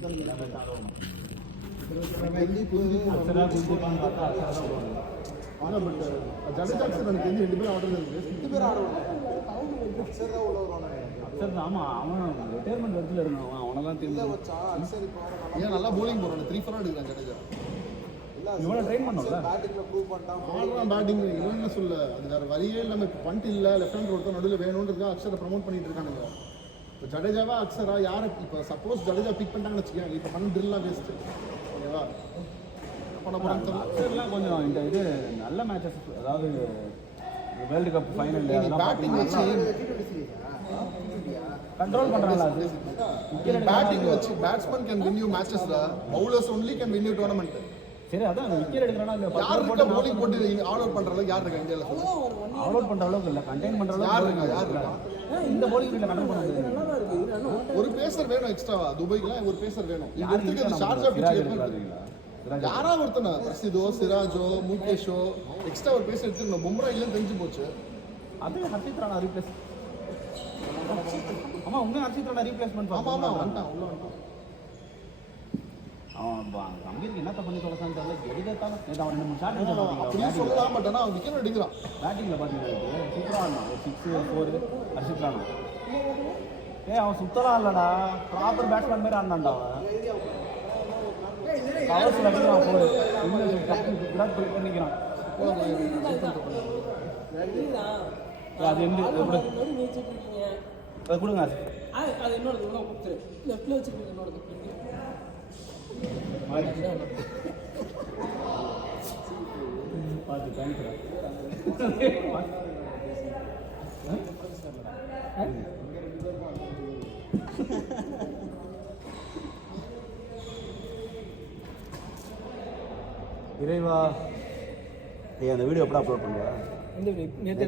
ஆனால் பட் ஜடேஜா எனக்கு தெரிஞ்சு 2 பேர் ஆர்டர் இருக்குது. 2 பேர் ஆர்டர் அக்ஷர் தான் உள்ள வருவானே. அக்ஷர் ஆமாம், அவன் ரிட்டையர்மெண்ட் இடத்துல இருந்தான். அவனெல்லாம் தெரிஞ்சு அக்ஷர் இப்போ ஏன் நல்லா போலிங் போகிறான். 3-4 எடுக்கிறான் ஜடேஜா. இவனை ட்ரெயின் பண்ணோம்ல, பேட்டிங்கில் ப்ரூவ் பண்ணிட்டான். ஆடுறான் பேட்டிங் இல்லைன்னு சொல்ல, அது வேறு வழியே இல்லாமல் இப்போ பண்ட் இல்லை, லெஃப்ட் ஹேண்ட் ஒருத்தர் நடுவில் வேணுன்றதுக்காக அக்ஷரை ப்ரமோட் பண்ணிட்டு இருக்கானுங்க. இப்போ ஜடேஜாவா அக்ஷரா யாரை இப்போ சப்போஸ் ஜடேஜா பிக் பண்ணிட்டாங்கன்னு வச்சுக்கோங்க, இப்போ பண்ண ட்ரில்லாம் வேஸ்ட்டு. ஓகேவா? பண்ண போகிறாங்க அக்ஷர்லாம் கொஞ்சம் இந்த இது நல்ல மேட்சஸ், அதாவது வேர்ல்டு கப் ஃபைனல் பேட்டிங் வச்சு கண்ட்ரோல் பண்ணுறாங்களா? அது பேட்டிங் வச்சு batsman can win you matches, bowlers only can win you tournament. சரி, அதான் விக்கெட் எடுக்கறனா இல்ல, யார் போட்டு bowling போட்டு ஆல் அவுட் பண்ற அளவுக்கு யார் இருக்கா இந்தியால? ஆல் அவுட் பண்ற அளவுக்கு இல்ல, கண்டெயின் பண்ற அளவுக்கு யார் இருக்கா? இந்த bowling இல்ல கண்ட்ரோல் பண்ணது. நல்லா தான் இருக்கு. ஒரு பேசர் வேணும் எக்ஸ்ட்ராவா. துபாய்க்குலாம் ஒரு பேசர் வேணும். இதுக்கு அந்த ஷார்ஜா பிட்ச் ஏற்படுறீங்களா? யாரா ஒருத்தனா பிரசிதோ, சிராஜோ, முகேஷோ எக்ஸ்ட்ரா ஒரு பேசர் எடுத்துக்கணும். பும்ரா இல்லன்னு தெரிஞ்சு போச்சு. அது ஹர்ஷித் ராணா ரீப்ளேஸ். ஆமா, உங்க ஹர்ஷித் ராணா ரீப்ளேஸ்மென்ட். ஆமா ஆமா, வந்துட்டான் உள்ள வந்துட்டான். அவன் கம்பீருக்கு என்னத்த பண்ணி தொலைச்சான்னு தெரியல. எடுத்தாலும் அவன் 2-3 ஷாட் அப்படியே சொல்லலாம். பட் ஆனால் அவன் விக்கெட் எடுக்கிறான். பேட்டிங்கில் பார்த்தீங்கன்னா சூப்பராக இருந்தான். ஒரு 6-4 ஹர்ஷித் ராணா. அவன் சுத்தலாம் இல்லைடா, ப்ராப்பர் பேட்ஸ்மேன் மாதிரி ஆனான்டா அவன். பவர்ஸில் அடிக்கிறான், போடு இன்னும் பண்ணிக்கிறான். அது எந்த அது கொடுங்க, அது என்னோட லெஃப்டில் வச்சுருக்கீங்க. என்னோட பார்த்து தேங்க்யூ. இறைவா, அந்த வீடியோ எப்போ அப்லோட் பண்ணுவா? இந்த நேற்று